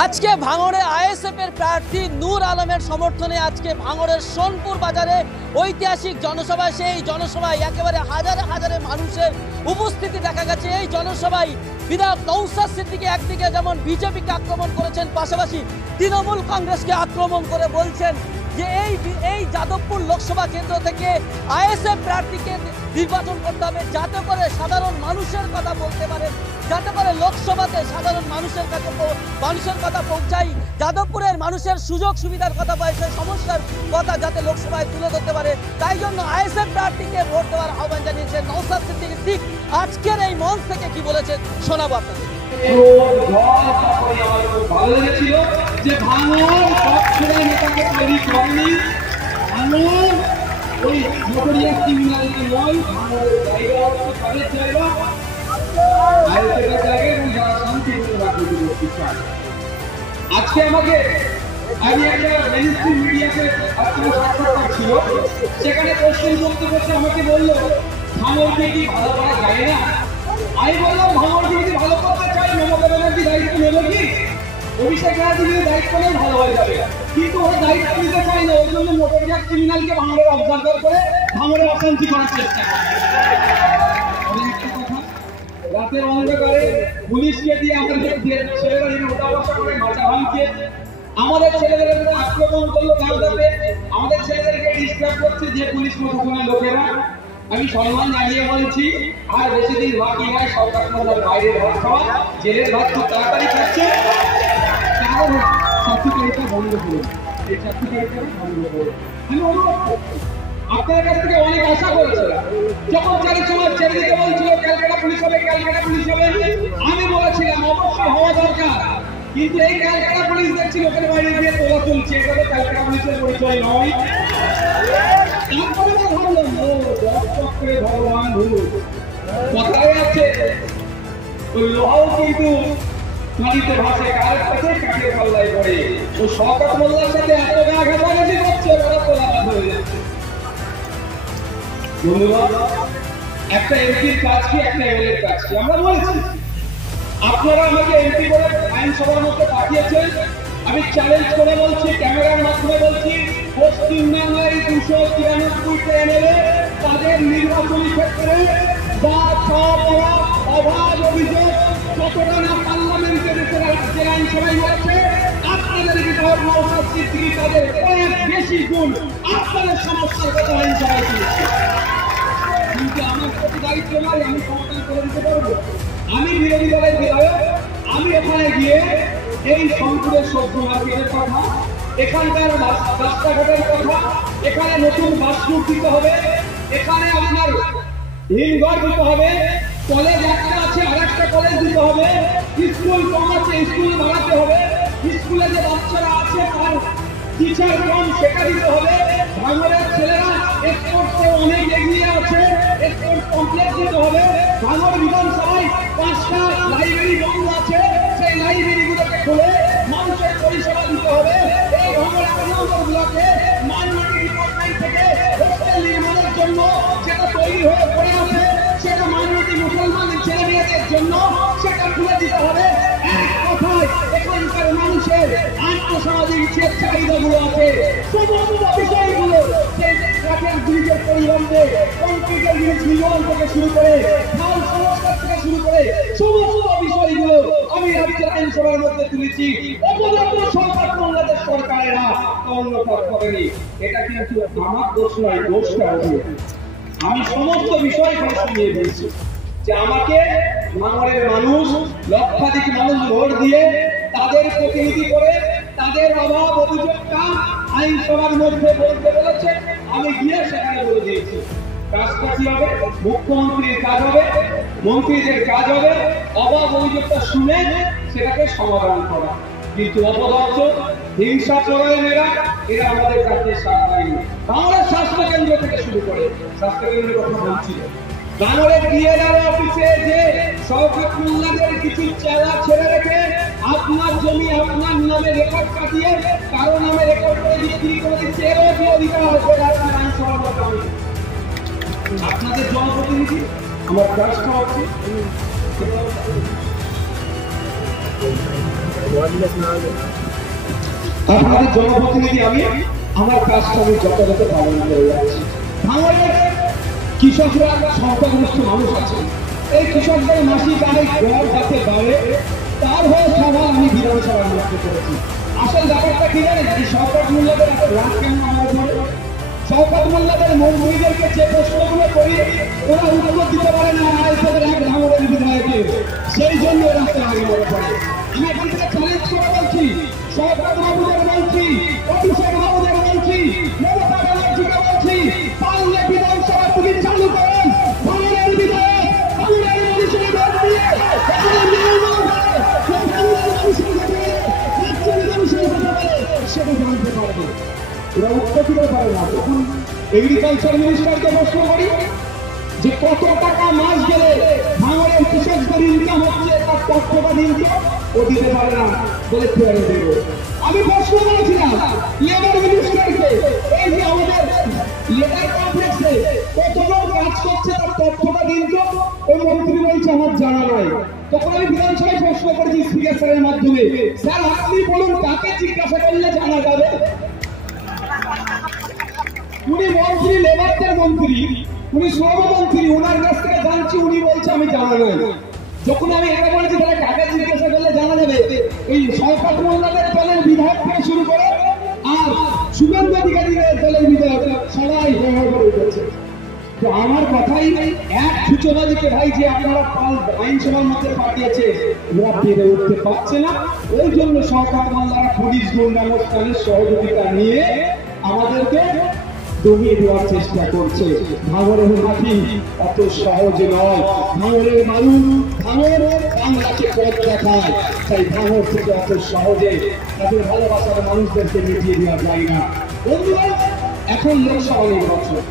আজকে ভাঙড়ে আইএসএফ এর প্রার্থী নূর আলমের সমর্থনে আজকে ভাঙড়ের সোনপুর বাজারে ঐতিহাসিক জনসভা। সেই জনসভায় একেবারে হাজারে হাজারে মানুষের উপস্থিতি দেখা গেছে। এই জনসভায় বিধায়ক নওশাদ সিদ্দিকী একদিকে যেমন বিজেপিকে আক্রমণ করেছেন, পাশাপাশি তৃণমূল কংগ্রেসকে আক্রমণ করে বলছেন যে এই যাদবপুর লোকসভা কেন্দ্র থেকে আইএসএফ প্রার্থীকে নির্বাচন করতে হবে, যাতে করে সাধারণ মানুষের কথা বলতে পারেন, যাতে করে লোকসভাতে সাধারণ মানুষের কথা পৌঁছাই, যাদবপুরের মানুষের সুযোগ সুবিধার কথা পায়, সেই সমস্যার কথা যাতে লোকসভায় তুলে ধরতে পারে। তাই জন্য আইএসএফ প্রার্থীকে ভোট দেওয়ার আহ্বান জানিয়েছেন নওশাদ সিদ্দিকী। ঠিক আজকের এই মঞ্চ থেকে কি বলেছেন শোনাবো আপনাদের। ভালো লেগেছিল যে ভাঙড় সবসময় নেতাকে তৈরি করেনি, ভাঙড় ওই মোটরিয়া ক্রিমিনালকে নয়, ভাঙড়ের জায়গা হচ্ছে তাদের জায়গা, আইএসএফের জায়গা এবং যারা শান্তিপূর্ণ রাজনীতি করতে চায়। আজকে আমাকে আমি একটা মেইনস্ট্রিম মিডিয়াতে সাক্ষাৎকার ছিল, সেখানে কোশ্চেন করতে করতে আমাকে বললো ভাঙড়কে কি ভালো করা যায় না। আমি বললাম ভাঙড়কে যদি ভালো করতে চাই মমতা ব্যানার্জি দায়িত্ব নেবে কি, অভিষেক ব্যানার্জি যদি দায়িত্ব নেই ভালো হয়ে যাবে, কিন্তু ওরা দায়িত্ব নিতে চায় না। ওই জন্য মোটরিয়া ক্রিমিনালকে ভাঙড়ে অবজার্ভার করে ভাঙড়ে অশান্তি করার চেষ্টা করে। রাতের অন্ধকারে পুলিশকে দিয়ে আমাদের ছেলেরা ওঠা বসা করে মাথা ভাঙছে, আমাদের ছেলেদের উপরে আক্রমণ করলো গাছটাতে, আমাদের ছেলেদেরকে ডিস্টার্ব করছে যে পুলিশ প্রশাসনের লোকেরা। আমি সম্মান জানিয়ে বলছি আর বেশি দিন বাকি নয়, সরকার বাইরের ভাত খাওয়া, জেলের ভাত খুব তাড়াতাড়ি খাচ্ছে, ছাত্রীকারিতা বন্ধ করুন, এই ছাত্রীকারিতা বন্ধ করুন। আমি অনুরোধ করছি, আপনার কাছ থেকে অনেক আশা করেছিলাম, যখন ছেড়ে দিতে বলছিল ক্যালকাটা পুলিশ হবে, ক্যালকাটা পুলিশ হবে, আমি বলেছিলাম অবশ্যই হওয়া দরকার, কিন্তু এই ক্যালকাটা পুলিশ দেখছি লোকের বাইরে গিয়ে তোলা তুলছে, এটা তো ক্যালকাটা পুলিশের পরিচয় নয়। তারপরে ভাবলাম ও করে ভগবান ভুল কথায় আছে, ওই লোহাও কিন্তু পানিতে ভাসে, কার কাছে কাঠের পাল্লায় পড়ে। ও শওকত মোল্লার সাথে এত গা ঘাটাঘাটি করছে, ওরা তোলাবাদ হয়ে যাচ্ছে। বন্ধুরা, একটা এমপির কাজ কি, একটা এমএলএর কাজ কি আমরা বলেছি। আপনারা আমাকে এমপি করে আইনসভার মধ্যে পাঠিয়েছেন, আমি চ্যালেঞ্জ করে বলছি, ক্যামেরার মাধ্যমে বলছি, পশ্চিমবাংলায় 293টা এমএলএ তাদের নির্বাচনী ক্ষেত্রে যা অভাব অভিযোগ কতটা না পার্লামেন্টে দেশের রাজ্যের আইনসভায় হয়েছে, আপনাদের বিধায়ক নওশাদ সিদ্দিকী তাদের অনেক বেশি গুণ আপনাদের সমস্যার কথা আইনসভায় তুলেছে। কিন্তু আমার প্রতি দায়িত্ব নয়, আমি সমাধান করে দিতে পারবো। আমি বিরোধী দলের বিধায়ক, আমি ওখানে গিয়ে এই সোনপুরের সবজি মার্কেটের কথা, এখানকার রাস্তাঘাটের কথা, এখানে নতুন বাসরুট দিতে হবে, এখানে আপনার হিমঘর দিতে হবে, কলেজ একটা আছে আর একটা কলেজ দিতে হবে, স্কুল কম আছে স্কুল বাড়াতে হবে, স্কুলে যে বাচ্চারা আছে তার টিচার কম সেটা দিতে হবে। ভাঙড়ের ছেলেরা স্পোর্টসে অনেক এগিয়ে আছে, স্পোর্টস কমপ্লেক্স দিতে হবে। ভাঙড় বিধানসভায় 5টা লাইব্রেরি বন্ধ আছে, সেই লাইব্রেরিগুলোকে খুলে মানুষের পরিষেবা দিতে হবে। এই ভাঙড় 1 নম্বর ব্লকে মাইনরিটি ডিপার্টমেন্ট থেকে হোস্টেল নির্মাণের জন্য যেটা তৈরি হয়ে পড়ে আছে, সেটা মাইনরিটি মুসলমান ছেলে মেয়েদের জন্য সেটা খুলে দিতে হবে। এক কথায় এখানকার মানুষের আন্তঃসামাজিক যে চাহিদাগুলো আছে সমস্ত বিষয়গুলো, সেই কাঠের ব্রিজের পরিবর্তে কংক্রিটের ব্রিজ নির্মাণ থেকে শুরু করে খাল সংস্কার থেকে শুরু করে সমস্ত বিষয়গুলো আমি রাজ্যের আইনসভার মধ্যে তুলেছি। অপরাধ সরকার বাংলাদেশ সরকারেরা কর্ণপাত করেনি, এটা কিন্তু আমার দোষ নয়, দোষটা হবে। আমি সমস্ত বিষয় শুনিয়ে দিয়েছি যে আমাকে ভাঙড়ের মানুষ, লক্ষাধিক মানুষ ভোট দিয়ে তাদের প্রতিনিধি করে তাদের অভাব অভিযোগটা আইনসভার মধ্যে বলতে বলেছে, আমি গিয়ে সেখানে বলে দিয়েছি। কাজটা কি হবে? মুখ্যমন্ত্রীর কাজ হবে, মন্ত্রীদের কাজ হবে অভাব অভিযোগটা শুনে সেটাকে সমাধান করা। কিন্তু অপদার্থ হিংসা প্রয়োজনেরা এরা আমাদের কাছে সাথ পায়নি। ভাঙড়ের স্বাস্থ্য কেন্দ্র থেকে শুরু করে স্বাস্থ্য কেন্দ্রের কথা বলছিল, ভাঙড়ের ডিএনআর অফিসে যে শওকত মোল্লাদের কিছু চেলা ছেড়ে রেখে আপনার জমি আপনার নামে রেকর্ড কাটিয়ে কারো নামে রেকর্ড করে বিক্রি করে দিচ্ছে, এরও কি অধিকার আছে আপনার আইনসভার মধ্যে? আপনাদের জনপ্রতিনিধি আমার কাজটা হচ্ছে আপনাদের জনপ্রতিনিধি আমি, আমার কাজটা আমি যথাযথ পালন করে যাচ্ছি। ভাঙড়ের কৃষকরা সংখ্যাগরিষ্ঠ মানুষ আছে, এই কৃষকদের মাসিক আয় গড় যাতে বাড়ে তার হয়ে সভা আমি বিধানসভার মধ্যে করেছি। আসল ব্যাপারটা কি জানেন, এই শওকত মোল্লাদের রাগ কেন আমার উপরে? শওকত মোল্লাদের মন্ত্রীদেরকে যে প্রশ্নগুলো করি ওরা উত্তর দিতে পারে না আইএসএফের এক ভাঙড়ের বিধায়কে, সেই জন্য ওরা আগে মনে পড়ে। আমি এখান থেকে চ্যালেঞ্জ করে বলছি, শওকত বাবুদের বলছি, অভিষেক বাবুদের বলছি, মমতা ব্যানার্জিকে বলছি, পারলে বিধানসভা তুমি চালু করেন। ভাঙড়ের বিধায়ক ভাঙড়ের মানুষের ভোট দিয়ে সেটা জানতে পারবে, ওরা উত্তর দিতে পারে না। তখন এগ্রিকালচার মিনিস্টারকে প্রশ্ন করি যে কত টাকা মাস গেলে ভাঙড়ের কৃষকদের ইনকাম হচ্ছে তার তথ্যটা দিন তো, ও দিতে পারে না, বলে ফেরে দেব। আমি প্রশ্ন করেছিলাম লেবার মিনিস্টারকে, এই যে আমাদের লেবার কমপ্লেক্সে কতজন কাজ করছে তার তথ্যটা দিন তো, ওই মন্ত্রী বলছে আমার জানা নাই। তখন আমি বিধানসভায় প্রশ্ন করেছি স্পিকার স্যারের মাধ্যমে, স্যার আপনি বলুন কাকে জিজ্ঞাসা করলে জানা যাবে? উনি মন্ত্রী, লেবারদের মন্ত্রী, উনি শ্রমমন্ত্রী, ওনার কাছ থেকে জানছি, উনি বলছে আমি জানা নাই। যখন আমি এটা বলেছি তাহলে কাকে জিজ্ঞাসা করলে জানা যাবে? এই শওকত মোল্লাদের দলের বিধায়ক থেকে শুরু করে আর শুভেন্দু অধিকারীদের দলের বিধায়ক সবাই ব্যবহার করে উঠেছে। তো আমার কথাই এক সূচনাদিকে ভাই যে আপনারা পাল আইনসভার মধ্যে পাঠিয়েছে ওরা পেরে উঠতে পারছে না, ওই জন্য শওকত মোল্লারা পুলিশ গুন্ডামস্তানের সহযোগিতা নিয়ে আমাদেরকে দমিয়ে দেওয়ার চেষ্টা করছে। ভাঙড়ের মাটি অত সহজ নয়, ভাঙড়ের মানুষ ভাঙড় বাংলাকে পথ দেখায়, তাই ভাঙড় থেকে অত সহজে তাদের ভালোবাসার মানুষদেরকে মিটিয়ে দেওয়া যায় না। বন্ধুরা, এখন লোকসভা নির্বাচন,